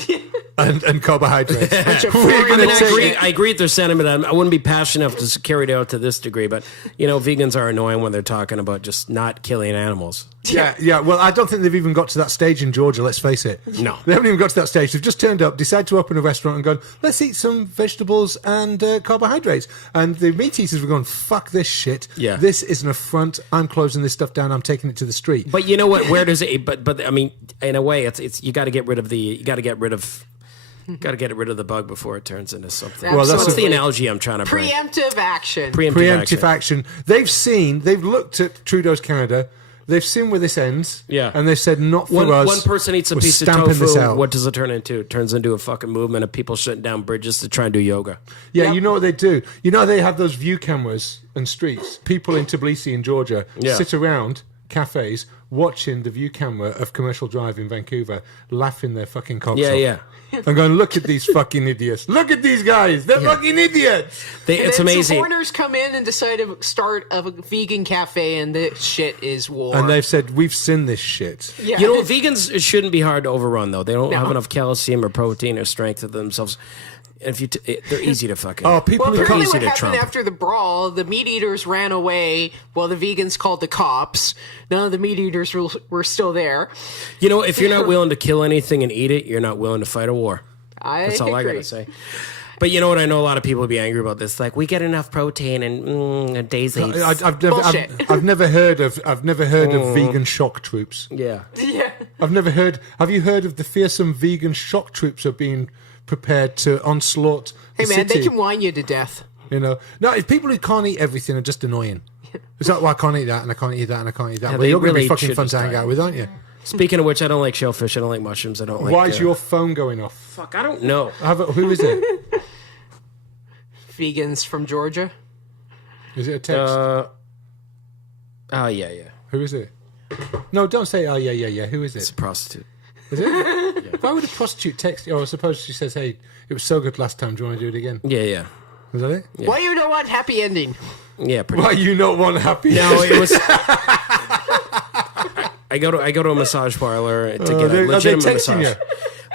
and carbohydrates? I agree with their sentiment. I wouldn't be passionate enough to carry it out to this degree, but vegans are annoying when they're talking about just not killing animals. Yeah. Well, I don't think they've even got to that stage in Georgia, let's face it. No. They haven't even got to that stage. They've just turned up, decided to open a restaurant and gone, let's eat some vegetables and carbohydrates. And the meat eaters were going, fuck this shit. Yeah. This is an affront. I'm closing this stuff down. I'm taking it to the street. But you know what? Where does it? But I mean, in a way, it's you got to get rid of the bug before it turns into something. Well, What's that's the analogy I'm trying to bring? Preemptive action. Preemptive action. They've looked at Trudeau's Canada. They've seen where this ends. Yeah. And they've said, not for us. One person eats a We're piece of stamping this tofu. out. What does it turn into? It turns into a fucking movement of people shutting down bridges to try and do yoga. Yeah, Yep. You know what they do? You know they have those view cameras and streets. People in Tbilisi in Georgia sit around cafes watching the view camera of Commercial Drive in Vancouver, laughing their fucking cocks off. Yeah. I'm going, look at these fucking idiots. Look at these guys. They're fucking idiots. It's then amazing. Some foreigners come in and decide to start a vegan cafe, and the shit is war. And they've said, we've seen this shit. yeah. Vegans shouldn't be hard to overrun, though. They don't have enough calcium or protein or strength to themselves. If they're easy to fucking. Oh, people Well, who apparently can't. what easy to happened trump. after the brawl, the meat eaters ran away while the vegans called the cops. None of the meat eaters were still there. If you're not willing to kill anything and eat it, you're not willing to fight a war. That's all I agree. gotta say. But you know what? I know a lot of people would be angry about this. Like, we get enough protein and days. I've never heard of vegan shock troops. Yeah. Yeah. I've never heard. Have you heard of the fearsome vegan shock troops are being prepared to onslaught the Hey, man, city? they can whine you to death. You know, no, it's people who can't eat everything are just annoying. It's like, well, I can't eat that, and I can't eat that, and I can't eat that. Yeah, Well, you're going to really be fucking should fun just to hang die. out with, aren't you? Speaking of which, I don't like shellfish. I don't like mushrooms. I don't like. Why is your phone going off? Fuck, I don't know. Who is it? Vegans from Georgia. Is it a text? Oh, yeah. Who is it? No, don't say, oh, yeah. Who is It's it? a prostitute. Is it? Why would a prostitute text you? Oh, I suppose she says, hey, it was so good last time. Do you want to do it again? Yeah. Is that it? Why you don't want happy ending? Yeah, pretty Why you not want happy? No, it was. I go to a massage parlor to get a are they legitimate texting massage. you?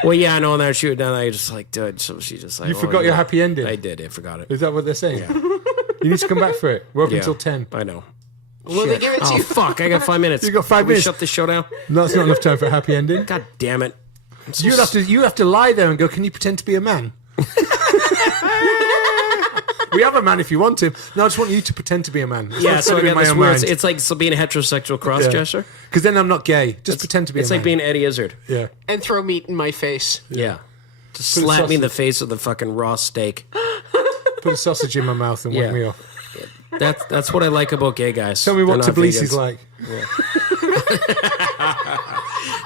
Well, yeah, I know. And then I shoot it down. I just like, dude. So she just like, You forgot your happy ending? I did. I forgot it. Is that what they're saying? You need to come back for it. We're open Yeah, until 10. I know. Will they give it to Oh you? fuck! I got 5 minutes. You got 5 Can we minutes. shut this show down. No, that's not enough time for a happy ending. God damn it! You have to lie there and go, can you pretend to be a man? We have a man if you want him. No, I just want you to pretend to be a man. Yeah, so I got this weird. It's like being a heterosexual cross dresser. Because then I'm not gay. Just pretend to be a man. It's like being Eddie Izzard. Yeah. And throw meat in my face. Yeah. Just Put a slap me in the sausage- face with a fucking raw steak. Put a sausage in my mouth and Yeah. wake me off. That's what I like about gay guys. Tell me what They're not Tbilisi's vegans. like.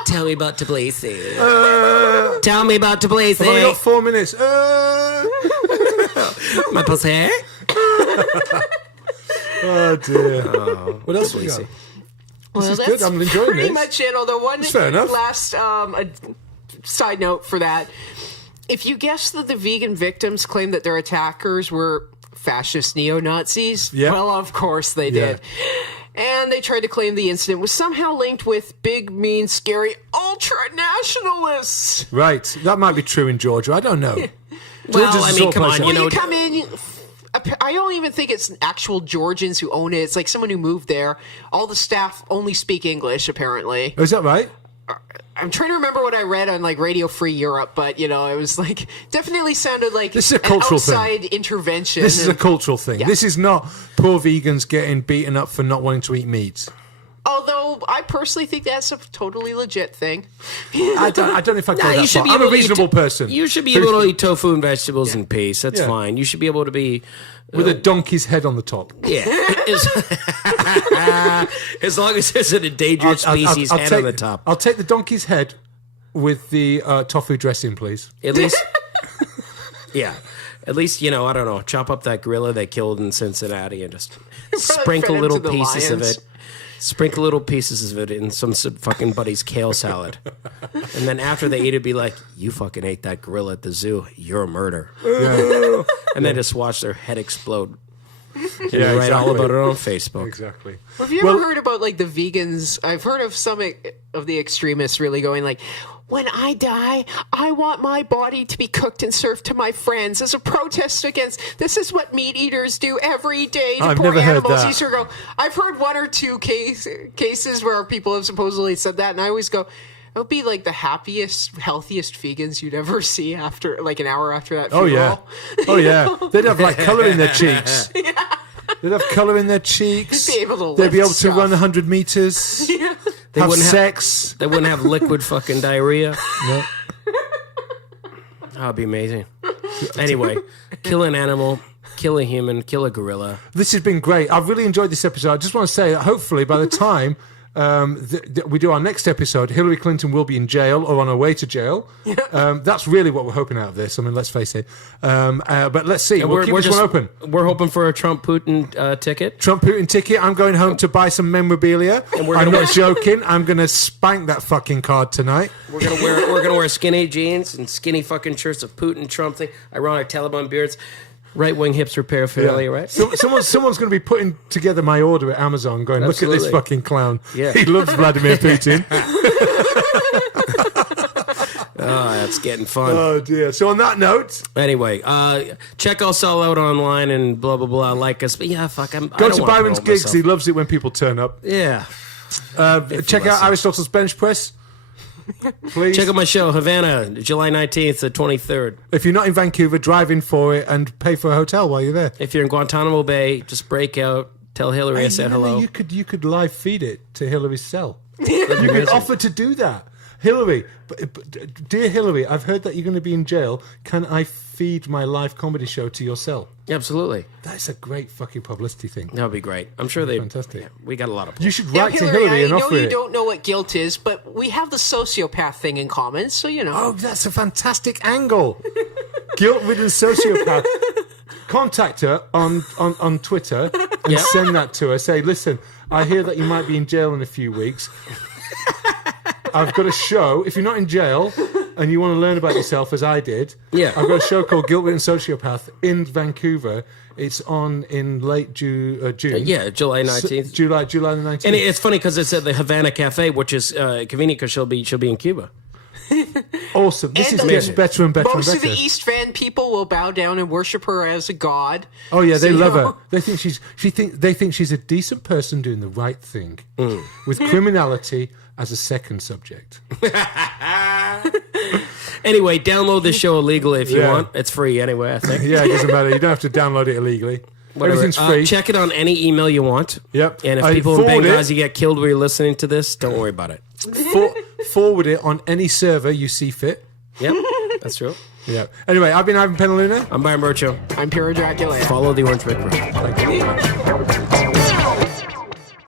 Tell me about Tbilisi. Tell me about I've only Tbilisi. got 4 minutes. My pussy. Oh, dear. What else we Tbilisi. got? Well, is that's good. I'm enjoying pretty this. much it. Although one fair enough. last side note for that. If you guess that the vegan victims claim that their attackers were fascist neo-Nazis, Yeah. well, of course they did. And they tried to claim the incident was somehow linked with big, mean, scary ultra-nationalists. Right. That might be true in Georgia. I don't know. Well, Georgia's I a mean, sort of come place on, that- you When know. you come in, I don't even think it's actual Georgians who own it. It's like someone who moved there. All the staff only speak English, apparently. Oh, is that right? I'm trying to remember what I read on like Radio Free Europe, but you know, it was like definitely sounded like This is a cultural an outside intervention. This is a and- cultural thing. Yeah. This is not poor vegans getting beaten up for not wanting to eat meat. Although I personally think that's a totally legit thing. I don't know if I go Nah, that far. I'm a able to eat- reasonable person. You should be able to eat tofu and vegetables in peace. That's Yeah. fine. You should be able to be. With a donkey's head on the top. Yeah. As long as there's an endangered species head on the top. I'll take the donkey's head with the tofu dressing, please. At least. Yeah. At least, you know, I don't know, chop up that gorilla they killed in Cincinnati and just sprinkle fed it little to the pieces lions. of it. Sprinkle little pieces of it in some fucking buddy's kale salad. And then after they eat it, be like, you fucking ate that gorilla at the zoo. You're a murder. Yeah, And then just watch their head explode. And Yeah, write all exactly. about it on Facebook. exactly. Have you ever heard about like the vegans? I've heard of some of the extremists really going like, when I die, I want my body to be cooked and served to my friends as a protest against this is what meat eaters do every day to I've poor never heard animals. that. You sort of go, I've heard one or two cases where people have supposedly said that, and I always go, it would be like the happiest, healthiest vegans you'd ever see after like an hour after that Oh, funeral. yeah. Oh, yeah. They'd have like colour in their cheeks. They'd have colour in their cheeks. They'd be able to They'd be able lift to stuff. run 100 meters. They Have wouldn't sex. They wouldn't have liquid fucking diarrhea. No. That would be amazing. Anyway, kill an animal, kill a human, kill a gorilla. This has been great. I've really enjoyed this episode. I just want to say that hopefully by the time we do our next episode, Hillary Clinton will be in jail or on her way to jail. That's really what we're hoping out of this. I mean, let's face it. But let's see. We'll keep this one open. We're hoping for a Trump-Putin ticket. Trump Putin ticket. I'm going home to buy some memorabilia. we're I'm gonna not joking. I'm going to spank that fucking card tonight. We're gonna wear skinny jeans and skinny fucking shirts of Putin, Trump thing, ironic Taliban beards, right-wing hipster paraphernalia, right? So, someone's going to be putting together my order at Amazon going, look at this Absolutely. fucking clown. Yeah. He loves Vladimir Putin. Oh, that's getting fun. Oh, dear. So on that note, Anyway, check us all out online and blah, blah, blah. Like us. But yeah, fuck, I go don't to wanna Byron's promote gigs. myself. He loves it when people turn up. Yeah. Check out listen. Aristotle's Bench Press. Please. Check out my show, Havana, July 19th to 23rd. If you're not in Vancouver, drive in for it and pay for a hotel while you're there. If you're in Guantanamo Bay, just break out, tell Hillary I said hello. You could live feed it to Hillary's cell. You could offer to do that. Hillary, dear Hillary, I've heard that you're going to be in jail. Can I feed my live comedy show to your cell? Absolutely. That's a great fucking publicity thing. That would be great. I'm sure they... Fantastic. Yeah, we got a lot of... You should Now, write to Hillary and I offer know you it. don't know what guilt is, but we have the sociopath thing in common, so you know. Oh, that's a fantastic angle. Guilt-ridden sociopath. Contact her on Twitter and send that to her. Say, listen, I hear that you might be in jail in a few weeks. I've got a show. If you're not in jail and you want to learn about yourself, as I did, I've got a show called Guilt-Ridden Sociopath in Vancouver. It's on in late June. July 19th. July the 19th. And it's funny because it's at the Havana Cafe, which is convenient because she'll be in Cuba. Awesome. This And is getting better and better and most better. of the East Van people will bow down and worship her as a god. Oh yeah, they So, love you know. her. They think she's a decent person doing the right thing, with criminality as a second subject. Anyway, download this show illegally if you Yeah. want. It's free anyway, I think. Yeah, it doesn't matter. You don't have to download it illegally. Whatever. Everything's free. Check it on any email you want. Yep. And if I people in forward it. Benghazi get killed while you're listening to this, don't worry about it. Forward it on any server you see fit. Yep, that's true. Yeah. Anyway, I've been Ivan Penaluna. I'm Byron Bertram. I'm Pure Dracula. Follow the Orange Brick Road. Thank you very much.